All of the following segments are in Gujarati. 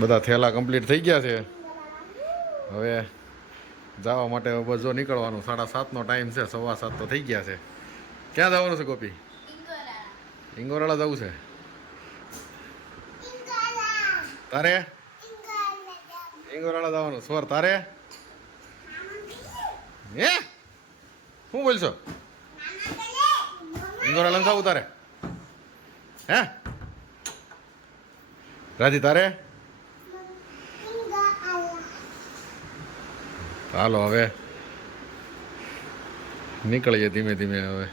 બધા થેલા કમ્પ્લીટ થઈ ગયા છે. હવે જવા માટે બસ જો નીકળવાનું. 7:30નો ટાઈમ છે. 7:15 તો થઈ ગયા છે. ક્યાં જવાનું છે ગોપી? ઇંગોરાળા જવું છે તારે? ઇંગોરાળા જવાનું સ્વર તારે? હે શું બોલશો? ઇંગોરાળા જવું તારે? હે રાધી તારે? હાલો હવે નીકળીએ ધીમે ધીમે. હવે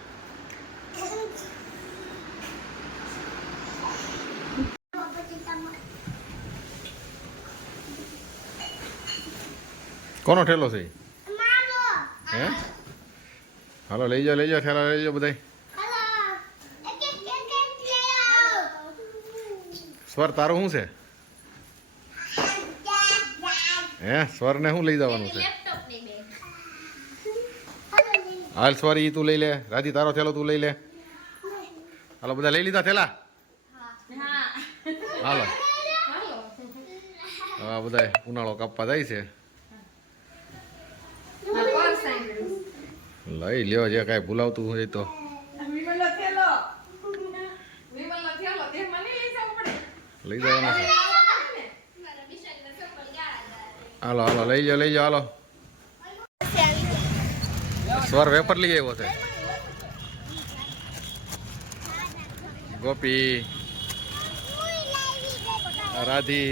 કોનો ઠેલો છે? હે હાલો લઈ જાઓ ઠેલા લઈ જાઓ બધા. સ્વર તારું શું છે? હે સ્વરને શું લઈ જવાનું છે? હાલ સ્વર ઈ તું લઈ લે. રાધી તારો થેલો તું લઈ લે. હાલો બધા લઈ લીધા થેલા? હાલો હા બધા ઉનાળો કાપવા જાય છે. લઈ લ્યો જે કાંઈ ભૂલાવતું હોય તો. લઈ જવાના છે. હાલો હાલો લઈ જાઓ હાલો. સ્વર વેફર લઈ આવ્યો છે. ગોપી રાધી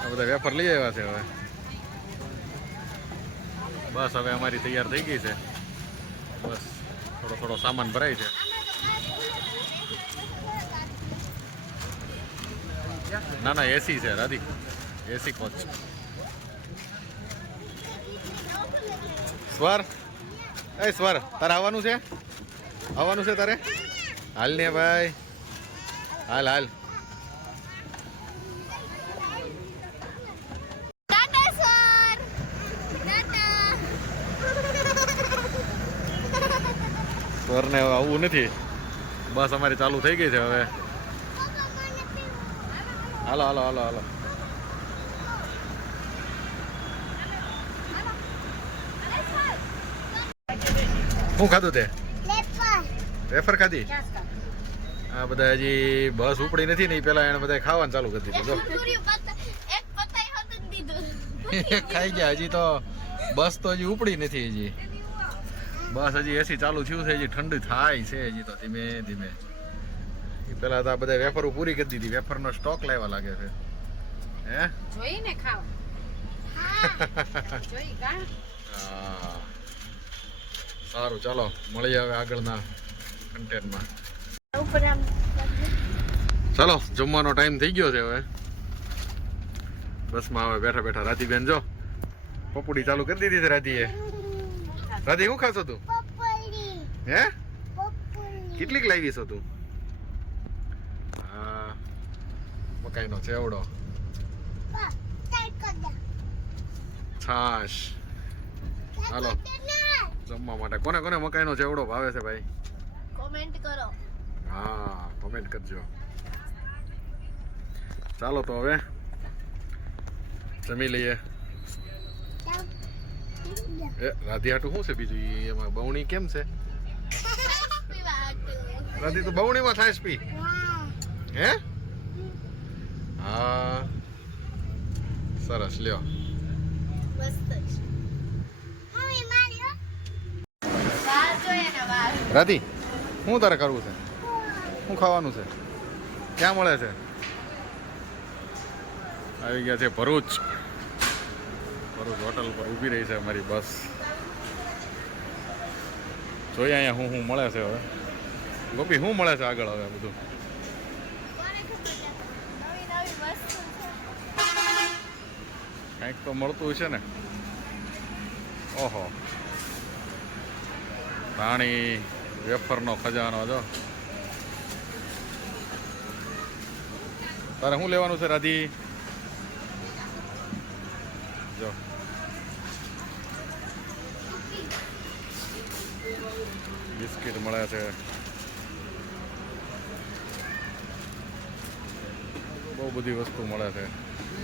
આ બધા વેફર લઈ આવ્યા છે. હવે બસ હવે અમારી તૈયાર થઈ ગઈ છે. બસ થોડો સામાન ભરાય છે. ના એસી છે રાધી, એસી કોચ. સ્વર એ સ્વર તારે આવવાનું છે? આવવાનું છે તારે? હાલ ને ભાઈ હાલ. સ્વરને આવવું નથી. બસ અમારી ચાલુ થઈ ગઈ છે હવે. હાલો શું ખાધું તે? વેફર ખાધી? આ બધા હજી બસ ઉપડી નથી ને એ પેલા એને બધા ખાવાનું ચાલુ કરી દીધું. ખાઈ ગયા. હજી તો બસ તો હજી ઉપડી નથી. હજી બસ હજી એસી ચાલુ થયું છે. હજી ઠંડી થાય છે હજી તો ધીમે ધીમે. પેલા તો આ બધા વેફરો પૂરી કરી દીધી. વેફરનો સ્ટોક લાવવા લાગે છે. હે જોઈને ખાવા જોઈ કા. હા સારું ચાલો મળીએ હવે આગળના કન્ટેન્ટમાં. ચાલો જમવાનો ટાઈમ થઈ ગયો છે. હવે બસમાં હવે બેઠા રાધીબેન જો પપુડી ચાલુ કરી દીધી છે. રાધીએ શું ખાશો તું? હે કેટલીક લાવી છો તું? હા મકાઈનો ચેવડો, છાશ. હાલો જમવા માટે. કોને કોને મકાઈનો ચેવડો ભાવે છે ભાઈ? કોમેન્ટ કરો. હા કોમેન્ટ કરજો. ચાલો તો હવે જમી લઈએ. એ રાધી હાટું શું છે બીજું? એમાં બવણી કેમ છે? રાધી તો બવણીમાં થાય પી. હે હા સરસ લ્યો. રાધી શું તારે કરવું છે? શું ખાવાનું છે? ક્યાં મળે છે? આવી ગયા છે ભરૂચ હોટલ પર ઊભી રહી છે અમારી બસ. જોઈએ અહીંયા શું મળે છે. હવે ગોપી શું મળે છે આગળ? હવે બધું કંઈક તો મળતું છે ને. ઓહો પાણી વેફરનો ખજાનો. જો તારે શું લેવાનું છે રાધી? જો બિસ્કિટ મળે છે. બહુ બહુ બધી વસ્તુ મળે છે.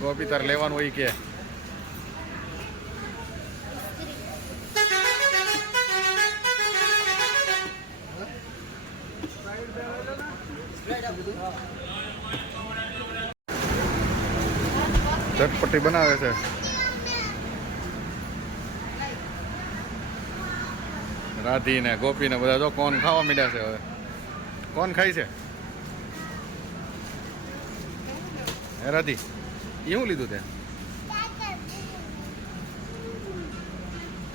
ગોપી તારે લેવાનું હોય કે ચટપટી બનાવે છે. રાધી ને ગોપી ને બધા જો કોણ ખાવા માંડ્યા છે. હવે કોણ ખાય છે? હે રાધી, એ શું લીધું તે?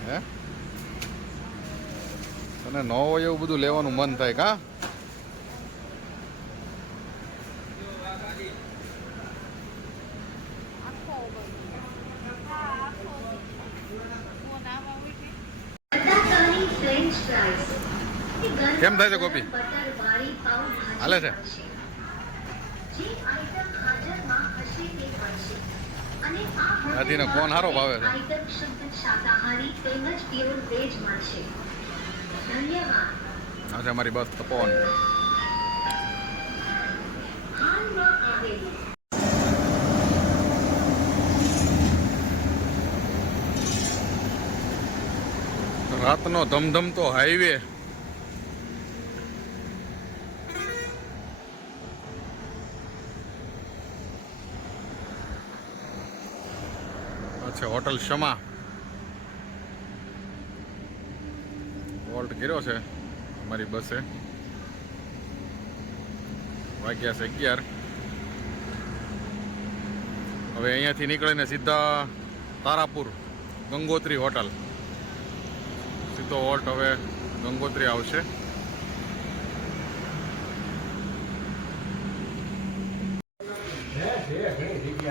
હે તને ન હોય એવું બધું લેવાનું મન થાય કા? કેમ થાય છે ગોપી? હાલે છે? રાધીને કોણ હારો ભાવે છે? આજે અમારી બસ તપોવન. રાતનો ધમધમતો હાઈવે. છે હોટલ શમા. વોલ્ટ કર્યો છે અમારી બસે. વાગ્યા છે 11. હવે અહીંયાથી નીકળીને સીધા તારાપુર ગંગોત્રી હોટલ. સીધો વોલ્ટ હવે ગંગોત્રી આવશે.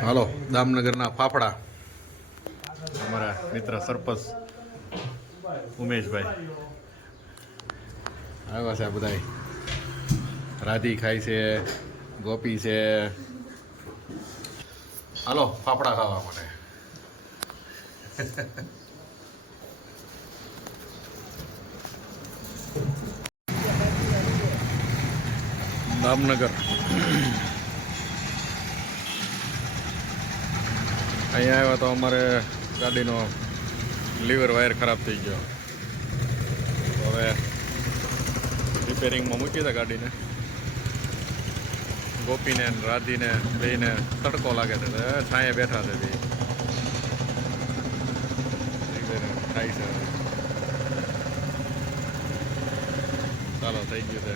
હાલો, દામનગરના ફાફડા. અમારા મિત્ર સરપંચ ઉમેશભાઈ આવ્યા છે. બધા રાધી ખાય છે, ગોપી છે. હાલો ફાફડા ખાવા માટે. દામનગર અહીંયા આવ્યા તો અમારે ગાડીનો લીવર વાયર ખરાબ થઈ ગયો. હવે રિપેરિંગમાં મૂકી હતા ગાડીને. ગોપીને રાધીને બેયને તડકો લાગે છે, છાંયે બેઠા છે. બે થાય છે. ચાલો થઈ ગયું છે.